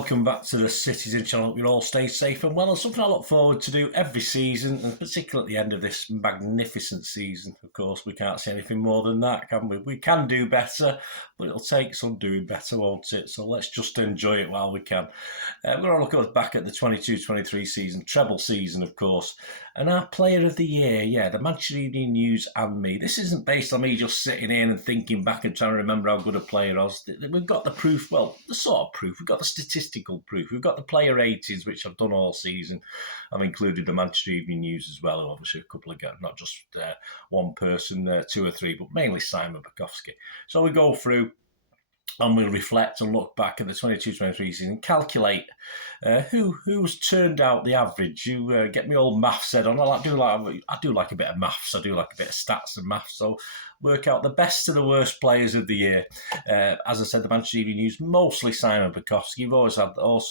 welcome back to the Citizen channel. You all stay safe and well. It's something I look forward to do every season, and particularly at the end of this magnificent season. Of course, we can't say anything more than that, can we? We can do better, but it'll take some doing better, won't it? So let's just enjoy it while we can. We're going to look back at the 22-23 season, treble season, of course. And our player of the year, the Manchester Evening News and me. This isn't based on me just sitting in and thinking back and trying to remember how good a player was. We've got the proof, well, the sort of proof. We've got the statistical proof. We've got the player ratings, which I've done all season. I've included the Manchester Evening News as well, obviously a couple of guys, not just one person, two or three, but mainly Simon Bukowski. So we go through and we'll reflect and look back at the 22-23 season, calculate who's turned out the average. You get me old maths head on. I do like a bit of maths. I do like a bit of stats and maths. So work out the best to the worst players of the year. As I said, the Manchester Evening News, mostly Simon Bukowski. You've also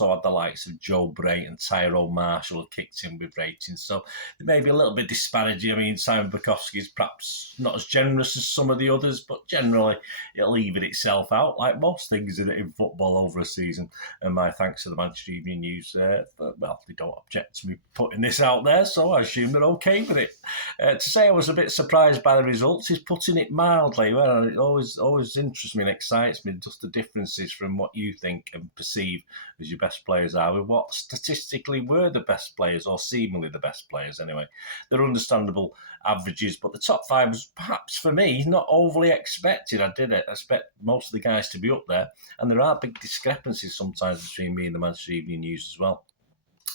had the likes of Joe Bray and Tyrone Marshall have kicked in with ratings. So there may be a little bit disparity. I mean, Simon Bukowski is perhaps not as generous as some of the others, but generally it'll even itself out, like most things in football over a season. And my thanks to the Manchester Evening News. Well, they don't object to me putting this out there, so I assume they're okay with it. To say I was a bit surprised by the results is putting it mildly. Well, it always interests me and excites me, just the differences from what you think and perceive as your best players are with what statistically were the best players, or seemingly the best players anyway. They're understandable averages, but the top five was perhaps for me not overly expected. I did expect most of the guys to be up there, and there are big discrepancies sometimes between me and the Manchester Evening News as well.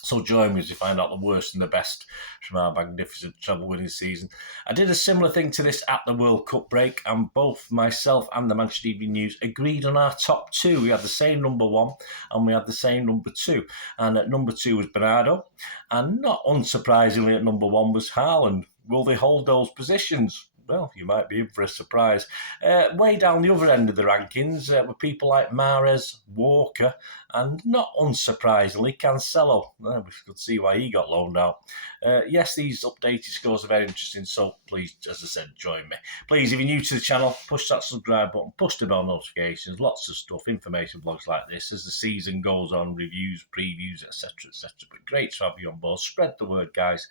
So join me as we find out the worst and the best from our magnificent treble-winning season. I did a similar thing to this at the World Cup break, and both myself and the Manchester Evening News agreed on our top two. We had the same number one, and we had the same number two. And at number two was Bernardo, and not unsurprisingly at number one was Haaland. Will they hold those positions? Well, you might be in for a surprise. Way down the other end of the rankings were people like Mahrez, Walker, and not unsurprisingly, Cancelo. We could see why he got loaned out. Yes, these updated scores are very interesting, so please, as I said, join me. Please, if you're new to the channel, push that subscribe button, push the bell notifications, lots of stuff, information blogs like this as the season goes on, reviews, previews, etc., etc. But great to have you on board. Spread the word, guys.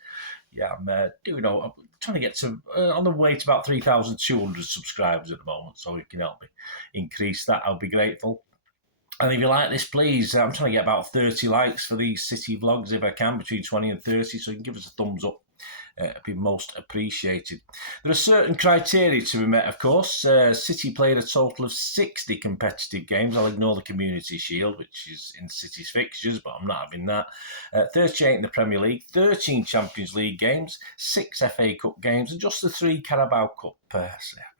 Yeah, I'm trying to get to on the way to about 3,200 subscribers at the moment, so you can help me increase that. I'll be grateful. And if you like this, please, I'm trying to get about 30 likes for these City vlogs if I can, between 20 and 30, so you can give us a thumbs up. It'd be most appreciated. There are certain criteria to be met, of course. City played a total of 60 competitive games. I'll ignore the Community Shield, which is in City's fixtures, but I'm not having that. 38 in the Premier League, 13 Champions League games, 6 FA Cup games, and just the 3 Carabao Cup. We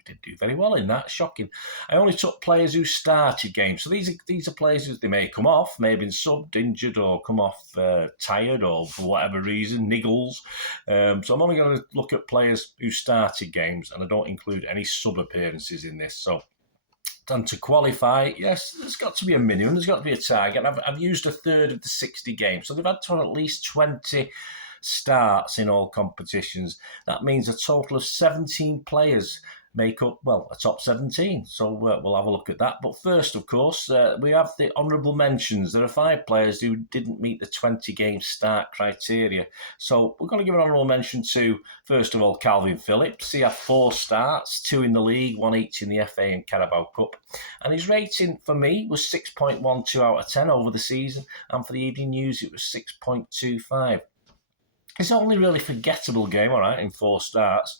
didn't do very well in that. Shocking. I only took players who started games. So these are players who they may come off, may have been subbed, injured, or come off tired, or for whatever reason, niggles. So I'm only going to look at players who started games, and I don't include any sub appearances in this. So, and to qualify, yes, there's got to be a minimum. There's got to be a target. I've used a third of the 60 games, so they've had to have at least 20 starts in all competitions. That means a total of 17 players make up, well, a top 17. So we'll have a look at that. But first, of course, we have the honourable mentions. There are 5 players who didn't meet the 20-game start criteria. So we're going to give an honourable mention to, first of all, Calvin Phillips. He had 4 starts, 2 in the league, 1 each in the FA and Carabao Cup. And his rating for me was 6.12 out of 10 over the season. And for the Evening News, it was 6.25. It's only really forgettable game, all right, in 4 starts.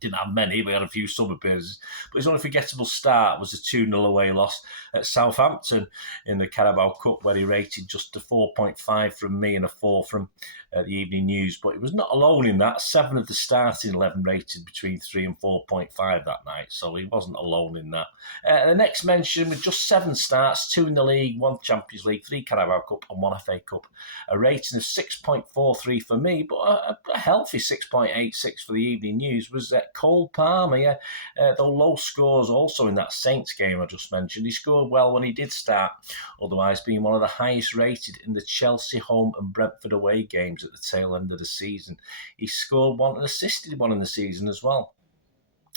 Didn't have many, we had a few sub appearances. But his only forgettable start was a 2-0 away loss at Southampton in the Carabao Cup, where he rated just a 4.5 from me and a 4 from the Evening News. But he was not alone in that. 7 of the starting 11 rated between 3 and 4.5 that night, so he wasn't alone in that. The next mention, with just 7 starts, 2 in the league, 1 Champions League, 3 Carabao Cup and 1 FA Cup. A rating of 6.43 for me, but a healthy 6.86 for the Evening News was Cole Palmer, though low scores also in that Saints game I just mentioned. He scored well when he did start, otherwise being one of the highest rated in the Chelsea home and Brentford away games at the tail end of the season. He scored 1 and assisted 1 in the season as well.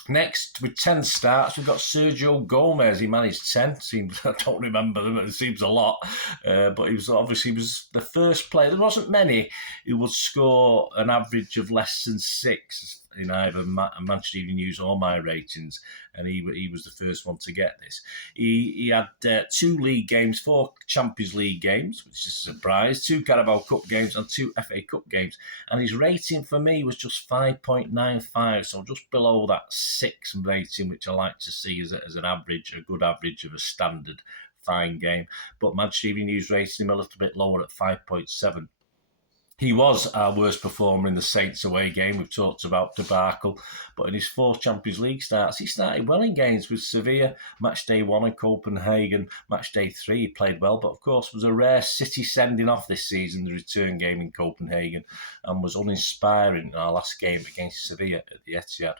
Next, with 10 starts, we've got Sergio Gomez. He managed 10. I don't remember them. It seems a lot. But he was the first player. There wasn't many who would score an average of less than 6 in either Manchester Evening News or my ratings. And he was the first one to get this. He had 2 league games, 4 Champions League games, which is a surprise, 2 Carabao Cup games and 2 FA Cup games. And his rating for me was just 5.95, so just below that 6 rating, which I like to see as an average, a good average of a standard fine game. But Manchester Evening News rated him a little bit lower at 5.7. He was our worst performer in the Saints away game. We've talked about debacle, but in his 4 Champions League starts, he started well in games with Sevilla, match day 1, and Copenhagen, match day 3. He played well, but of course was a rare City sending off this season, the return game in Copenhagen, and was uninspiring in our last game against Sevilla at the Etihad.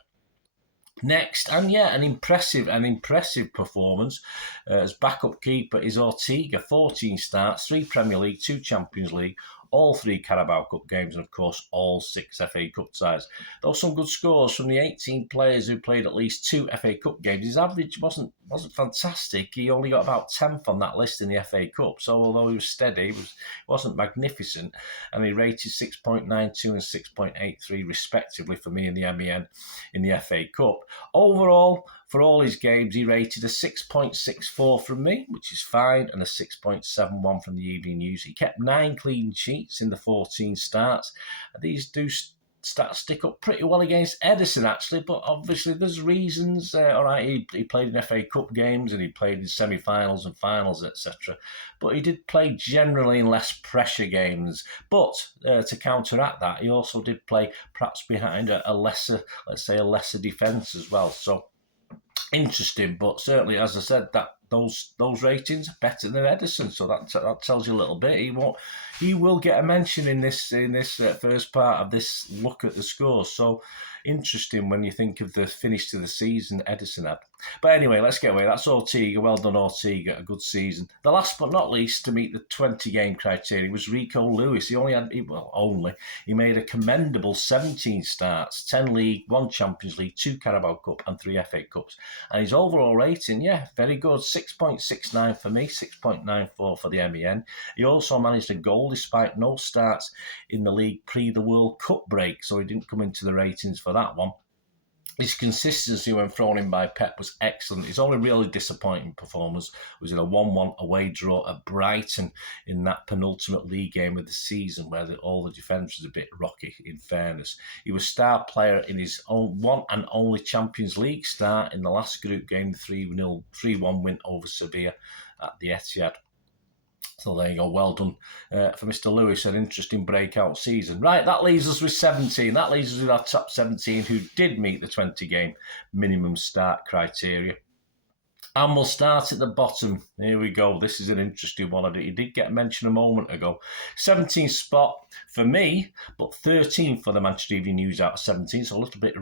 Next, and an impressive performance as backup keeper is Ortega. 14 starts, 3 Premier League, 2 Champions League, all 3 Carabao Cup games, and of course all 6 FA Cup ties. There were some good scores from the 18 players who played at least 2 FA Cup games. His average wasn't fantastic. He only got about 10th on that list in the FA Cup. So although he was steady, he wasn't magnificent, and he rated 6.92 and 6.83 respectively for me in the M.E.N in the FA Cup. Overall, for all his games, he rated a 6.64 from me, which is fine, and a 6.71 from the Evening News. He kept 9 clean sheets in the 14 starts. These do stick up pretty well against Ederson, actually, but obviously there's reasons. All right, he played in FA Cup games and he played in semi-finals and finals, etc. But he did play generally in less pressure games. But to counteract that, he also did play perhaps behind a lesser defence as well. So interesting, but certainly, as I said, that those ratings are better than Ederson, so that tells you a little bit. He will get a mention in this first part of this look at the scores. So interesting when you think of the finish to the season Ederson had. But anyway, let's get away. That's Ortega. Well done, Ortega. A good season. The last but not least to meet the 20-game criteria was Rico Lewis. He made a commendable 17 starts, 10 league, 1 Champions League, 2 Carabao Cup and 3 FA Cups. And his overall rating, very good. 6.69 for me, 6.94 for the M.E.N. He also managed a goal despite no starts in the league pre the World Cup break, so he didn't come into the ratings for that one. His consistency when thrown in by Pep was excellent. His only really disappointing performance was in a 1-1 away draw at Brighton in that penultimate league game of the season where all the defence was a bit rocky, in fairness. He was star player in his own one and only Champions League start in the last group game, the 3-1 win over Sevilla at the Etihad. So there you go. Well done for Mr. Lewis. An interesting breakout season. Right, that leaves us with 17. That leaves us with our top 17 who did meet the 20-game minimum start criteria. And we'll start at the bottom. Here we go. This is an interesting one. You did get a mention a moment ago. 17th spot for me, but 13 for the Manchester Evening News out of 17, so a little bit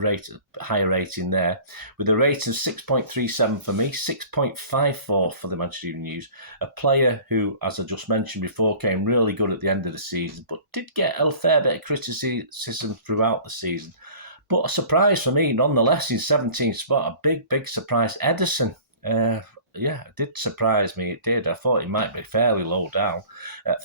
higher rating there. With a rating of 6.37 for me, 6.54 for the Manchester Evening News. A player who, as I just mentioned before, came really good at the end of the season, but did get a fair bit of criticism throughout the season. But a surprise for me, nonetheless, in 17th spot, a big surprise. Ederson. It did surprise me. It did. I thought he might be fairly low down.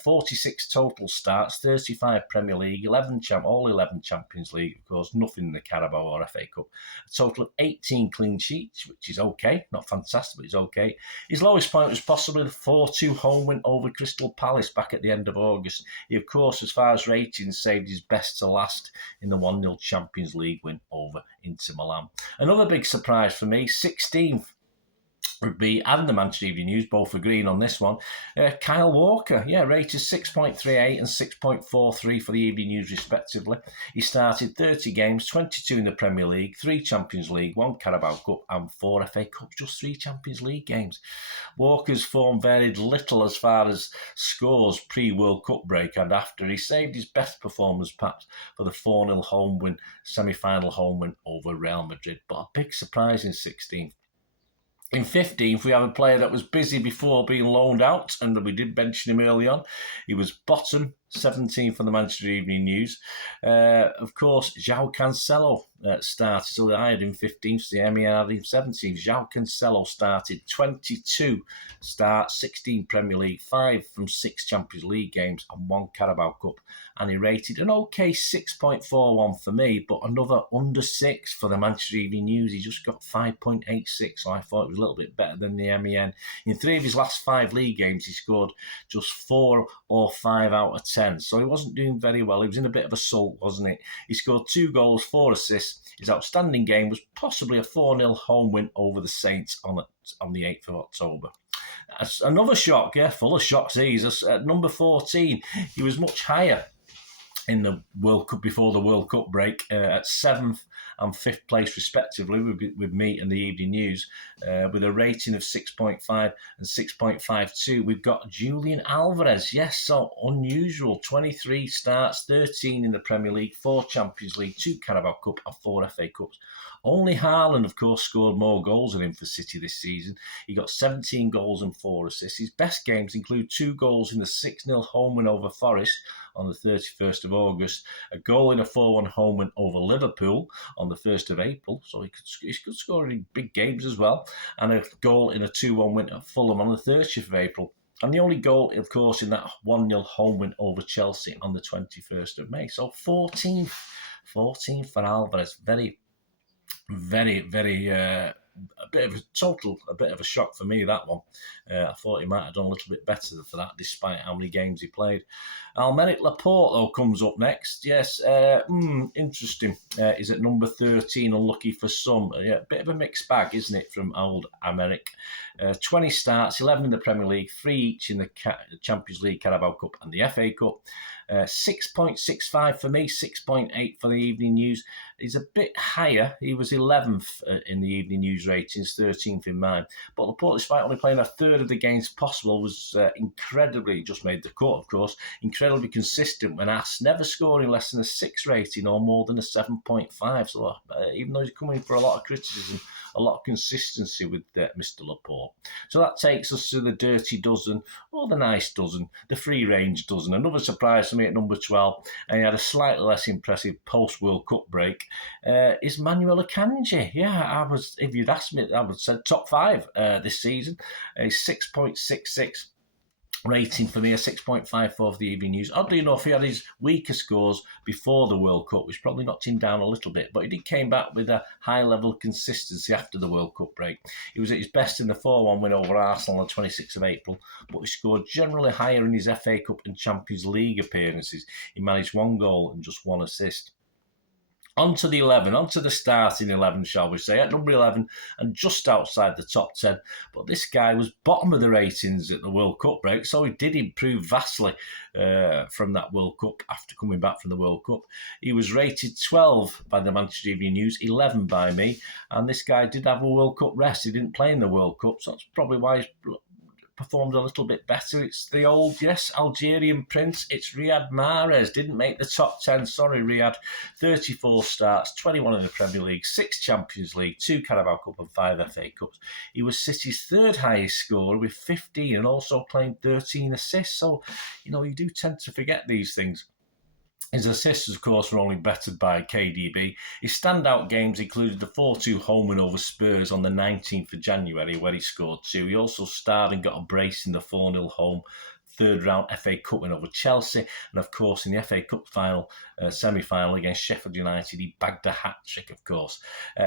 46 total starts, 35 Premier League, 11 Champions League, of course, nothing in the Carabao or FA Cup. A total of 18 clean sheets, which is okay. Not fantastic, but it's okay. His lowest point was possibly the 4-2 home win over Crystal Palace back at the end of August. He, of course, as far as ratings, saved his best to last in the 1-0 Champions League win over Inter Milan. Another big surprise for me, 16th. Be and the Manchester Evening News both agreeing on this one. Kyle Walker, rated 6.38 and 6.43 for the Evening News respectively. He started 30 games, 22 in the Premier League, 3 Champions League, 1 Carabao Cup and 4 FA Cups, just 3 Champions League games. Walker's form varied little as far as scores pre-World Cup break and after. He saved his best performance perhaps for the 4-0 home win, semi-final home win over Real Madrid, but a big surprise in 16th. In 15th, we have a player that was busy before being loaned out, and we did mention him early on. He was bottom 17 from the Manchester Evening News. Of course, João Cancelo started. So I had him 15th, so the M.E.N had him 17th. João Cancelo started 22 starts, 16 Premier League, 5 from 6 Champions League games and 1 Carabao Cup. And he rated an okay 6.41 for me, but another under 6 for the Manchester Evening News. He just got 5.86, so I thought it was a little bit better than the M.E.N. In 3 of his last 5 league games, he scored just 4 or 5 out of 10. So he wasn't doing very well. He was in a bit of a sulk, wasn't it? He scored 2 goals, 4 assists. His outstanding game was possibly a 4-0 home win over the Saints on the 8th of October. Another shock, full of shocks. He's at number 14. He was much higher in the World Cup before the World Cup break, at 7th and 5th place respectively with me and the Evening News, with a rating of 6.5 and 6.52. We've got Julian Alvarez, yes, so unusual, 23 starts, 13 in the Premier League, 4 Champions League, 2 Carabao Cup and 4 FA Cups. Only Haaland, of course, scored more goals than him for City this season. He got 17 goals and 4 assists. His best games include 2 goals in the 6-0 home win over Forest on the 31st of August, a goal in a 4-1 home win over Liverpool on the 1st of April, so he could score in big games as well, and a goal in a 2-1 win at Fulham on the 30th of April. And the only goal, of course, in that 1-0 home win over Chelsea on the 21st of May. So 14 for Alvarez. Very, a bit of a shock for me, that one. I thought he might have done a little bit better for that, despite how many games he played. Almeric Laporte, though, comes up next. Yes, interesting. He's at number 13, unlucky for some. Bit of a mixed bag, isn't it, from old Almeric? 20 starts, 11 in the Premier League, 3 each in the Champions League, Carabao Cup and the FA Cup. 6.65 for me, 6.8 for the Evening News. He's a bit higher. He was 11th in the Evening News ratings, 13th in mine. But Laporte, despite only playing a third of the games possible, was incredibly, just made the cut, of course, incredibly consistent when asked, never scoring less than a 6 rating or more than a 7.5. So even though he's coming for a lot of criticism, a lot of consistency with Mr. Laporte. So that takes us to the dirty dozen, or the nice dozen, the free-range dozen. Another surprise for me at number 12, and he had a slightly less impressive post-World Cup break, is Manuel Akanji. Yeah, if you'd asked me, I would have said top 5 this season. He's 6.66. Rating for me, a 6.54 for the Evening News. Oddly enough, he had his weaker scores before the World Cup, which probably knocked him down a little bit, but he came back with a high level of consistency after the World Cup break. He was at his best in the 4-1 win over Arsenal on the 26th of April, but he scored generally higher in his FA Cup and Champions League appearances. He managed 1 goal and just 1 assist. On to the starting 11, shall we say, at number 11 and just outside the top 10. But this guy was bottom of the ratings at the World Cup break, so he did improve vastly from that World Cup after coming back from the World Cup. He was rated 12 by the Manchester Evening News, 11 by me, and this guy did have a World Cup rest. He didn't play in the World Cup, so that's probably why he's performed a little bit better. It's the old, Algerian prince. It's Riyad Mahrez. Didn't make the top 10. Sorry, Riyad. 34 starts, 21 in the Premier League, 6 Champions League, 2 Carabao Cup and 5 FA Cups. He was City's 3rd highest scorer with 15 and also claimed 13 assists. So, you do tend to forget these things. His assists, of course, were only bettered by KDB. His standout games included the 4-2 home win over Spurs on the 19th of January, where he scored 2. He also starred and got a brace in the 4-0 home 3rd round FA Cup win over Chelsea. And, of course, in the FA Cup final, semi-final against Sheffield United, he bagged a hat-trick, of course.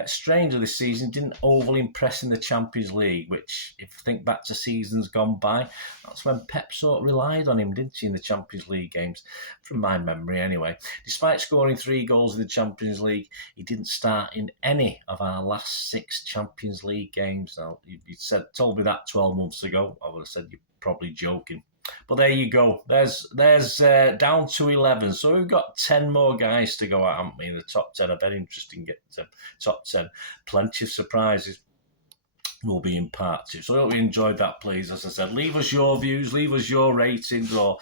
Stranger this season, didn't overly impress in the Champions League, which, if you think back to seasons gone by, that's when Pep sort of relied on him, didn't he, in the Champions League games, from my memory anyway. Despite scoring 3 goals in the Champions League, he didn't start in any of our last 6 Champions League games. Now, if you'd told me that 12 months ago, I would have said you're probably joking. But there you go. There's down to 11. So we've got 10 more guys to go at, haven't we, in the top 10. A very interesting top 10. Plenty of surprises will be in part 2. So I hope you enjoyed that, please. As I said, leave us your views, leave us your ratings, or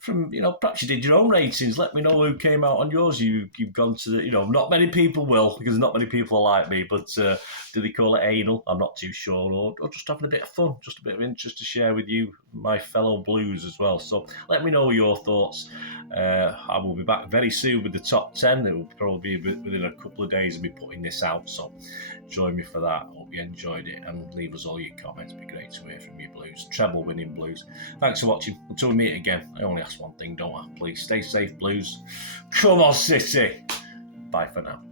from, perhaps you did your own ratings. Let me know who came out on yours. You've gone to the, not many people will, because not many people are like me, but do they call it anal? I'm not too sure, or just having a bit of fun, just a bit of interest to share with you, my fellow Blues as well. So let me know your thoughts I will be back very soon with the top 10. It will probably be within a couple of days of me putting this out, so join me for that. Hope you enjoyed it, and leave us all your comments. It'd be great to hear from you Blues, treble winning Blues. Thanks for watching. Until we meet again, I only ask one thing, don't I? Please stay safe, Blues. Come on, City. Bye for now.